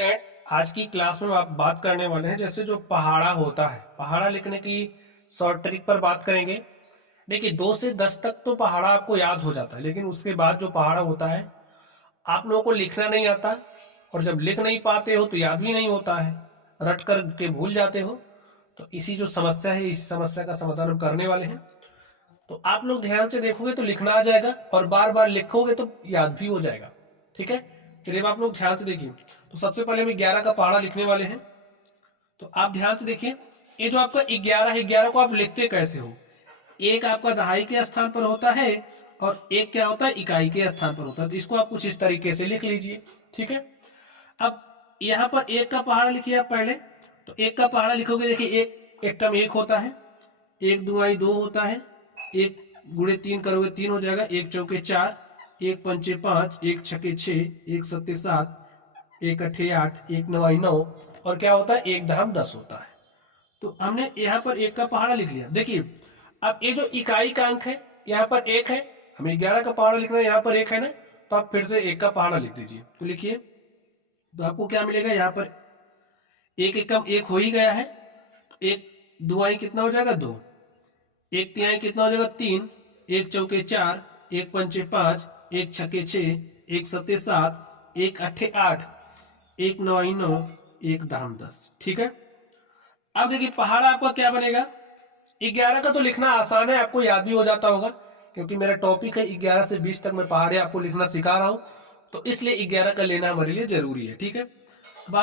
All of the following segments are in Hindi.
स्टूडेंट्स, आज की क्लास में आप बात करने वाले हैं जैसे जो पहाड़ा होता है, पहाड़ा लिखने की शॉर्ट ट्रिक पर बात करेंगे। देखिए 2 से 10 तक तो पहाड़ा आपको याद हो जाता है, लेकिन उसके बाद जो पहाड़ा होता है आप लोगों को लिखना नहीं आता, और जब लिख नहीं पाते हो तो याद भी नहीं होता है, रट कर के भूल जाते हो। तो इसी जो समस्या है, इस समस्या का समाधान हम करने वाले हैं। तो आप लोग ध्यान से देखोगे तो लिखना आ जाएगा, और बार बार लिखोगे तो याद भी हो जाएगा। ठीक है, चलिए अब आप लोग ध्यान से देखिए। तो सबसे पहले हम 11 का पहाड़ा लिखने वाले हैं। तो आप ध्यान से देखिए, ये जो आपका 11 है, 11 को आप लिखते कैसे हो? एक आपका दहाई के स्थान पर होता है, और एक क्या होता है, इकाई के स्थान पर होता है। तो इसको आप कुछ इस तरीके से लिख लीजिए। ठीक है, अब यहाँ पर एक का पहाड़ा लिखिए आप पहले। तो एक का पहाड़ा लिखोगे, देखिए एक टर्म एक होता है, एक दुआई दो होता है, एक गुणे तीन करोगे तीन हो जाएगा, एक चौके चार, एक पंचे पांच, एक छके छः, एक सत्ते सात, एक अठे आठ, एक नवाई नौ, और क्या होता है, एक धाम 10 होता है। तो हमने यहाँ पर एक का पहाड़ा लिख लिया। देखिए अब ये जो इकाई का अंक है, यहाँ पर एक है, हमें 11 का पहाड़ा लिखना है, यहाँ पर एक है ना, तो आप फिर से एक का पहाड़ा लिख दीजिए। तो लिखिए, तो आपको क्या मिलेगा, यहाँ पर एक एकम एक हो ही गया है, तो एक दुआई कितना हो जाएगा, दो, एक तिहाई कितना हो जाएगा, तीन, एक चौके चार, एक पंचे पांच, एक छके छः, एक सत्ते सात, एक अठे आठ, एक नवाई नौ, एक दाम 10। ठीक है, अब देखिए पहाड़ा आपका क्या बनेगा। 11 का तो लिखना आसान है, आपको याद भी हो जाता होगा, क्योंकि मेरा टॉपिक है 11 से 20 तक मैं पहाड़े आपको लिखना सिखा रहा हूं, तो इसलिए 11 का लेना हमारे लिए जरूरी है। ठीक है,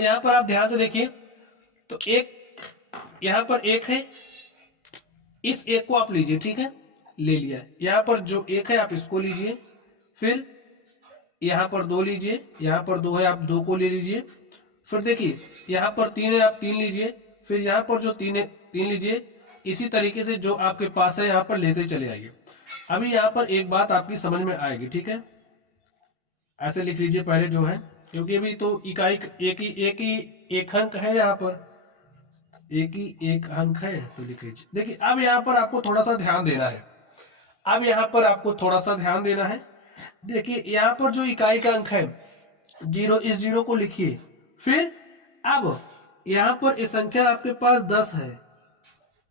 यहाँ पर आप ध्यान से देखिए, तो एक यहाँ पर एक है, इस एक को आप लीजिए। ठीक है, ले लिया। यहाँ पर जो एक है आप इसको लीजिए, फिर यहाँ पर दो लीजिए, यहाँ पर दो है आप दो को ले लीजिए, फिर देखिए यहाँ पर तीन है आप तीन लीजिए, फिर यहाँ पर जो तीन है तीन लीजिए। इसी तरीके से जो आपके पास है यहाँ पर लेते चले आइए। अभी यहाँ पर एक बात आपकी समझ में आएगी। ठीक है, ऐसे लिख लीजिए पहले जो है, क्योंकि अभी तो इकाई एक अंक है, यहाँ पर एक ही एक अंक है, तो लिख लीजिए। देखिए अब यहाँ पर आपको थोड़ा सा ध्यान देना है, अब यहाँ पर आपको थोड़ा सा ध्यान देना है। देखिए यहाँ पर जो इकाई का अंक है जीरो, इस जीरो को लिखिए। फिर अब यहाँ पर इस संख्या आपके पास 10 है,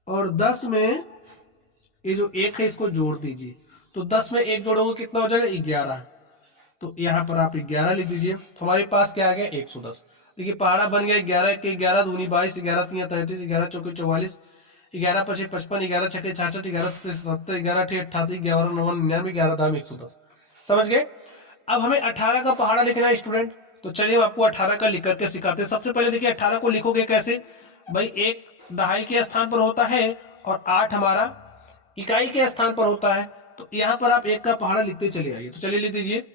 और 10 में ये जो एक है इसको जोड़ दीजिए। तो 10 में एक जोड़ोगे कितना हो जाएगा, 11। तो यहाँ पर आप 11 लिख दीजिए। तो हमारे पास क्या आ गया, 110। देखिए पहाड़ा बन गया 11 के 11 दूनी 22, 11 तीन 33, 11 चौके 44, 11 पचे 55, 11 छके 66, 11 सत्ते 77, 11 अठे 88, 11 नौ 99, 11 दाम 110। समझ गए। अब हमें 18 का पहाड़ा लिखना है स्टूडेंट। तो चलिए हम आपको 18 का लिख करके सिखाते हैं। सबसे पहले देखिए 18 को लिखोगे कैसे भाई, एक दहाई के स्थान पर होता है, और 8 हमारा इकाई के स्थान पर होता है। तो यहाँ पर आप एक का पहाड़ा लिखते चले आइए। तो चलिए लिख दीजिए,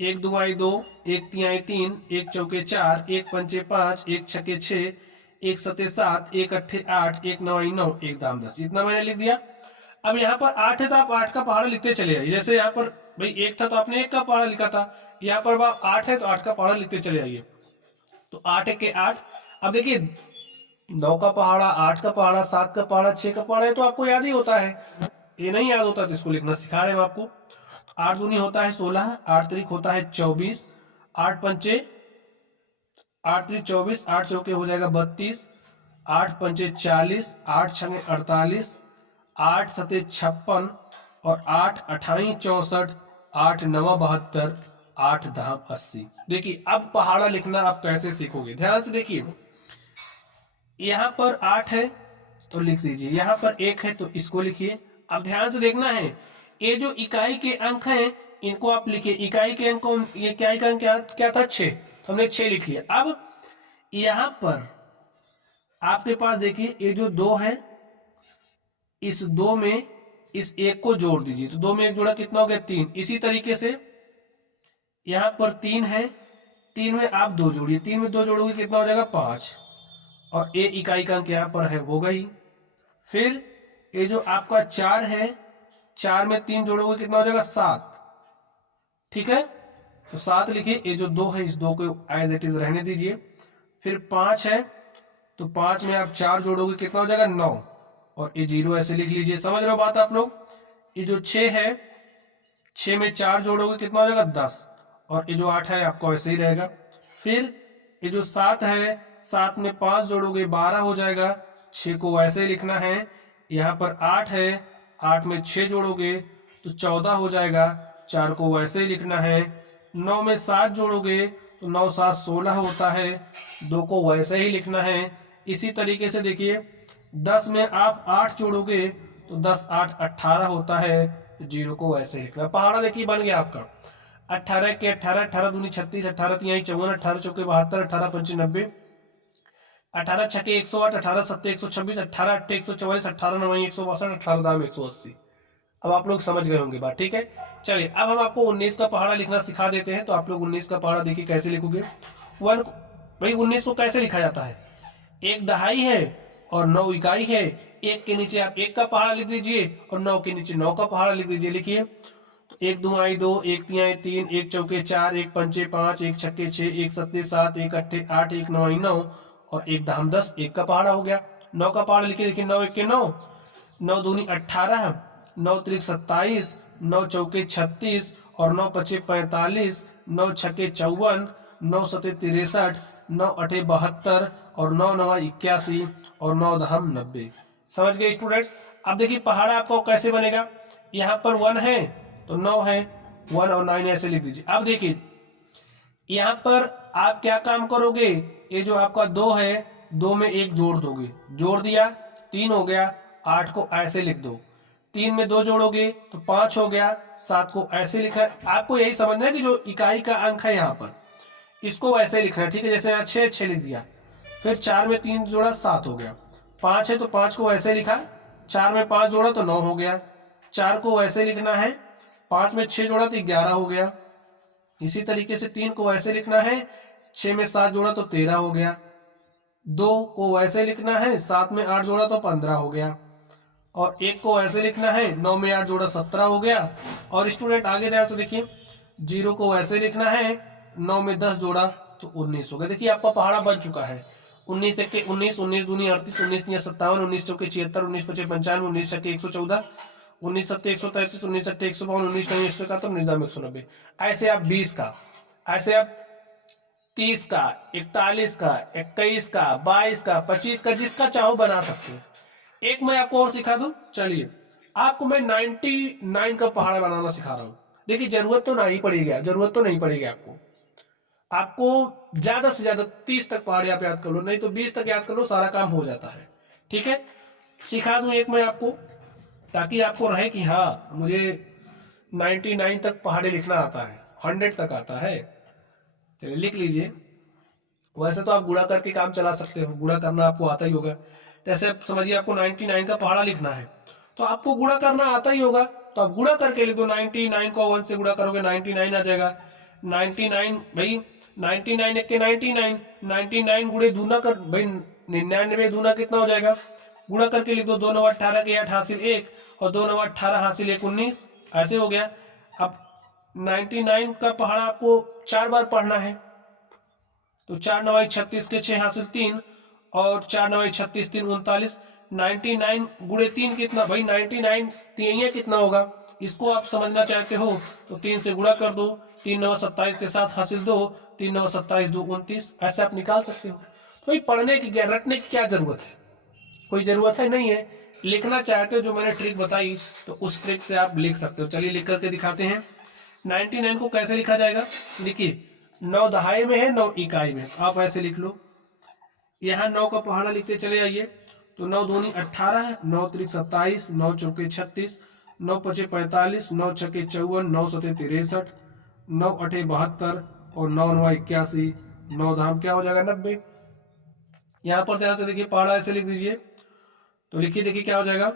एक दुआई दो, एक तिहाई तीन, एक चौके चार, एक पंचे पांच, एक छके छः, एक सत्ते सात, एक अट्ठे आठ, एक नवाई नौ, एक दाम 10। इतना मैंने लिख दिया। अब यहाँ पर 8 है तो आप 8 का पहाड़ा लिखते चले आइए। जैसे यहाँ पर भाई एक था तो आपने एक का पहाड़ा लिखा था, यहाँ पर 8 है तो 8 का पहाड़ा लिखते चले आइए। तो 8 के 8। अब देखिए 9 का पहाड़ा, 8 का पहाड़ा, 7 का पहाड़ा, 6 का पहाड़ा, तो आपको याद ही होता है। ये नहीं याद होता तो इसको लिखना सिखा रहे हैं आपको। 8 दूनी होता है 16, 8 त्रिक होता है 24, 8 पंचे 8 त्रिक 24, 8 चौके हो जाएगा 32, 8 पंचे 40, 8 छंगे 48, 8 सते 56, और 8 अठाई 64, 8 नवा 72, 8 धाम 80। देखिए अब पहाड़ा लिखना आप कैसे सीखोगे, ध्यान से देखिए। यहाँ पर 8 है तो लिख दीजिए, यहाँ पर 1 है तो इसको लिखिए। अब ध्यान से देखना है, ये जो इकाई के अंक हैं इनको आप लिखिए। इकाई के अंक, ये इकाई का अंक क्या था, 6, तो हमने 6 लिख लिया। अब यहाँ पर आपके पास देखिए ये जो 2 है, इस 2 में इस 1 को जोड़ दीजिए। तो 2 में 1 जोड़ा कितना हो गया, 3। इसी तरीके से यहाँ पर 3 है, 3 में आप 2 जोड़िए, 3 में 2 जोड़ोगे कितना हो जाएगा, 5, और ये इकाई का अंक यहाँ पर है हो गई। फिर ये जो आपका 4 है, 4 में 3 जोड़ोगे कितना हो जाएगा, 7। ठीक है, तो 7 लिखिए। ये जो 2 है इस 2 को एज इट इज रहने दीजिए। फिर 5 है, तो 5 में आप 4 जोड़ोगे कितना हो जाएगा, 9, और ये 0 ऐसे लिख लीजिए। समझ रहे हो बात आप लोग। ये जो 6 है, 6 में 4 जोड़ोगे कितना हो जाएगा, 10, और ये जो 8 है आपको ऐसे ही रहेगा। फिर ये जो 7 है, 7 में 5 जोड़ोगे 12 हो जाएगा, 6 को वैसे ही लिखना है। यहाँ पर 8 है, 8 में 6 जोड़ोगे तो 14 हो जाएगा, 4 को वैसे ही लिखना है। 9 में 7 जोड़ोगे तो 9 7 16 होता है, 2 को वैसे ही लिखना है। इसी तरीके से देखिए 10 में आप 8 जोड़ोगे तो 10 8 18 होता है, 0 को वैसे ही लिखना। पहाड़ा देखिए बन गया आपका 18 के 18, 18 दूनी 36, 18 तिहाई 54, 18 चौके 72, 18 पंचे 90, 18 छके 108, 18 सत्ते 126, 18 अट्ठे 144, 18 नवाई 162, 18 दाम 180। अब आप लोग समझ गए होंगे बात, ठीक है। चलिए अब हम आपको 19 का पहाड़ा लिखना सिखा देते हैं। तो आप लोग 19 का पहाड़ा देखिए कैसे लिखोगे। वन भाई 19 को कैसे लिखा जाता है, एक दहाई है और 9 इकाई है, एक के नीचे आप 1 का पहाड़ा लिख दीजिए और 9 के नीचे 9 का पहाड़ा लिख दीजिए। लिखिए तो 1 दुहाई 2, 1 तिहाई 3, 1 चौके 4, 1 पंचे 5, 1 छक्के 6, 1 सत्ते 7, 1 अट्ठे 8, 1 नवाई 9 और 1 दाम 10, 1 का पहाड़ा हो गया। 9 का पहाड़ा लिखिए, देखिए 9 1 के 9, 9 दूनी 18, 9 त्रिक 27, 9 चौके 36 और 9 पचे 45, 9 छक्के 54, 9 सते 63, 9 अठे 72 और 9 नवा 81 और 9 दहम 90। समझ गए स्टूडेंट्स। अब देखिए पहाड़ा आपको कैसे बनेगा, यहाँ पर 1 है तो 9 है, 1 और 9 ऐसे लिख दीजिए। अब देखिए यहाँ पर आप क्या काम करोगे, ये जो आपका 2 है 2 में 1 जोड़ दोगे, जोड़ दिया 3 हो गया, 8 को ऐसे लिख दो, 3 में 2 जोड़ोगे तो 5 हो गया, 7 को ऐसे लिखना है। आपको यही समझना है कि जो इकाई का अंक है यहाँ पर इसको वैसे लिखना है, ठीक है। जैसे यहाँ 6 6 लिख दिया, फिर 4 में 3 जोड़ा 7 हो गया, 5 है तो 5 को वैसे लिखा, 4 में 5 जोड़ा तो 9 हो गया, 4 को वैसे लिखना है, 5 में 6 जोड़ा तो 11 हो गया। इसी तरीके से 3 को वैसे लिखना है, 6 में 7 जोड़ा तो 13 हो गया, 2 को वैसे लिखना है, 7 में 8 जोड़ा तो 15 हो गया और 1 को वैसे लिखना है, 9 में 8 जोड़ा 17 हो गया। और स्टूडेंट आगे ध्यान से देखिए 0 को वैसे लिखना है, 9 में 10 जोड़ा तो 19 हो गया। देखिए आपका पहाड़ा बन चुका है। 19 एक 19, 19 दूनी 38, 19 तिया 57, 19 चौके 76, 19 पचे 95, 19 छक्के 114, 19 सत्ते 133, 19 अट्ठे 152, 19 नौ 171, 19 दाम 190। ऐसे आप 20 का, ऐसे आप 30 का, 41 का, 21 का, 22 का, 25 का, जिसका चाहो बना सकते हो। एक मैं आपको और सिखा दूं, चलिए आपको मैं 99 का पहाड़ा बनाना सिखा रहा हूं। देखिए जरूरत तो नहीं पड़ेगी, जरूरत तो नहीं पड़ेगी आपको, आपको ज्यादा से ज्यादा 30 तक पहाड़ आप याद कर लो, नहीं तो 20 तक याद कर लो, सारा काम हो जाता है। ठीक है, सिखा दूं एक मैं आपको, ताकि आपको रहे कि हाँ मुझे 99 तक पहाड़े लिखना आता है, 100 तक आता है। चलिए लिख लीजिए। वैसे तो आप गुणा करके काम चला सकते हो, गुणा करना आपको आता ही होगा। जैसे समझिए आपको 99 का पहाड़ा लिखना है तो आपको गुणा करना आता ही होगा, तो आप गुणा करके लिख दो। 99 को 1 से गुणा करोगे 99 आ जाएगा। 99 भाई 99 एक के 99, 99 गुणे दूना कर भाई 99 दूना कितना हो जाएगा, गुणा करके लिख दो। 2 9 18 के 8 हासिल 1 और 2 9 18 हासिल 1 19, ऐसे हो गया। अब 99 का पहाड़ा आपको 4 बार पढ़ना है, तो 4 9 36 के 6 हासिल 3 और 4 9 36 3 39। 99 गुणे 3 कितना भाई 99 तिहाइयां कितना होगा, इसको आप समझना चाहते हो तो 3 से गुणा कर दो। 3 9 27 के साथ हासिल 2, 3 9 27 2 29, ऐसे आप निकाल सकते हो। तो भाई पढ़ने की रटने की क्या जरूरत है, कोई जरूरत है नहीं है। लिखना चाहते हो जो मैंने ट्रिक बताई तो उस ट्रिक से आप लिख सकते हो। चलिए लिख करके दिखाते हैं। 99 को कैसे लिखा जाएगा, देखिए 9 दहाई में है, 9 इकाई में, आप ऐसे लिख लो। यहाँ 9 का पहाड़ा लिखते चले आइए, तो 9 दूनी 18, 9 त्रिक 27, 9 चौके 36, 9 पचे 45, 9 छके 54, 9 सते 63, 9 अठे 72 और 9 नवा 81, 9 धाम क्या हो जाएगा 90। यहाँ पर ध्यान से देखिए पहाड़ा ऐसे लिख दीजिए, तो लिखिए देखिए क्या हो जाएगा।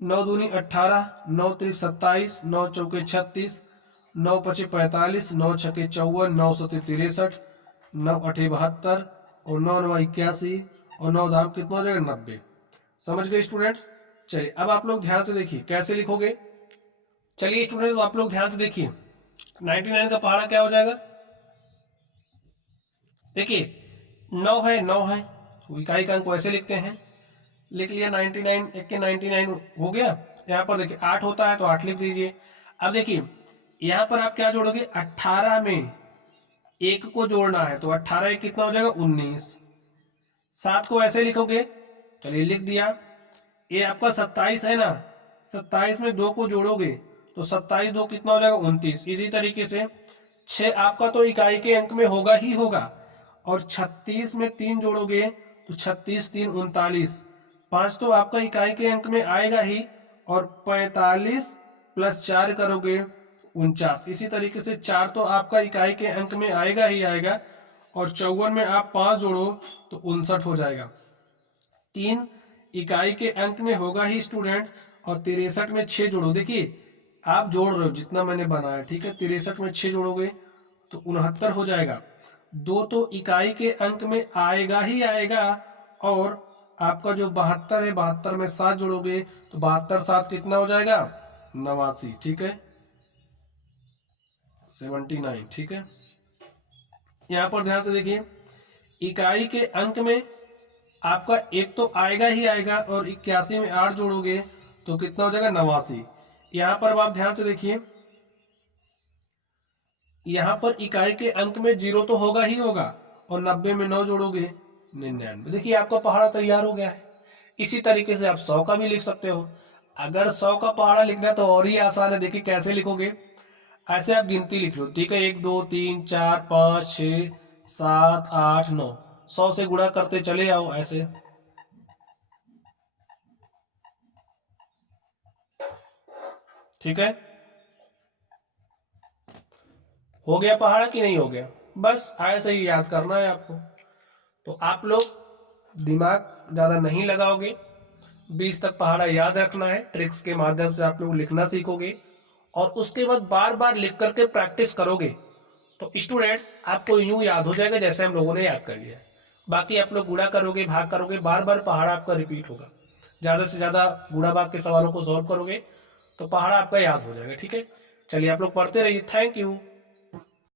9 दूनी 18, 9 त्रिक 27, 9 चौके 36, 9 पचे 45, 9 छके 54, 9 सते 63, 9 अठे 72 और 9 नवा 81 और 9 धाम कितना हो जाएगा 90। समझ गए स्टूडेंट्स। चलिए अब आप लोग ध्यान से देखिए कैसे लिखोगे। चलिए स्टूडेंट्स आप लोग ध्यान से देखिए 99 का पहाड़ा क्या हो जाएगा, देखिए 9 है 9 है, इकाई का अंक वैसे लिखते हैं, लिख लिया। 99 एक के 99 हो गया। यहाँ पर देखिए 8 होता है तो 8 लिख दीजिए। अब देखिए यहाँ पर आप क्या जोड़ोगे, 18 में एक को जोड़ना है तो 18 कितना हो जाएगा 19। 7 को ऐसे लिखोगे, चलिए लिख दिया। ये आपका 27 है ना, 27 में 2 को जोड़ोगे तो 27 2 कितना हो जाएगा 29। इसी तरीके से 6 आपका तो इकाई के अंक में होगा ही होगा, और 36 में 3 जोड़ोगे तो 36 3 39। 5 तो आपका इकाई के अंक में आएगा ही, और 45 प्लस 4 करोगे 49। इसी तरीके से 4 तो आपका इकाई के अंक में आएगा ही आएगा, और 54 में आप 5 जोड़ो तो 59 हो जाएगा। 3 इकाई के अंक में होगा ही स्टूडेंट, और 63 में 6 जोड़ो। देखिए आप जोड़ रहे हो जितना मैंने बनाया, ठीक है। 63 में 6 जोड़ोगे तो 69 हो जाएगा। 2 तो इकाई के अंक में आएगा ही आएगा, और आपका जो 72 है, 72 में 7 जोड़ोगे तो 72 7 कितना हो जाएगा 89, ठीक है, 79, ठीक है। यहां पर ध्यान से देखिए, इकाई के अंक में आपका एक तो आएगा ही आएगा, और 81 में 8 जोड़ोगे तो कितना हो जाएगा 89। यहां पर आप ध्यान से देखिए, यहां पर इकाई के अंक में 0 तो होगा ही होगा, और 90 में 9 जोड़ोगे 99। देखिए आपका पहाड़ा तैयार हो गया है। इसी तरीके से आप 100 का भी लिख सकते हो। अगर 100 का पहाड़ा लिखना तो और ही आसान है। देखिए कैसे लिखोगे, ऐसे आप गिनती लिख लो, ठीक है। 1 2 3 4 5 6 7 8 9, 100 से गुणा करते चले आओ ऐसे, ठीक है। हो गया पहाड़ा कि नहीं हो गया? बस ऐसे ही याद करना है आपको। तो आप लोग दिमाग ज्यादा नहीं लगाओगे, 20 तक पहाड़ा याद रखना है। ट्रिक्स के माध्यम से आप लोग लिखना सीखोगे, और उसके बाद बार बार लिख करके प्रैक्टिस करोगे तो स्टूडेंट्स आपको यूं याद हो जाएगा जैसे हम लोगों ने याद कर लिया है। बाकी आप लोग गुणा करोगे, भाग करोगे, बार बार पहाड़ा आपका रिपीट होगा। ज्यादा से ज्यादा गुणा भाग के सवालों को सॉल्व करोगे तो पहाड़ा आपका याद हो जाएगा, ठीक है। चलिए आप लोग पढ़ते रहिए। Thank you.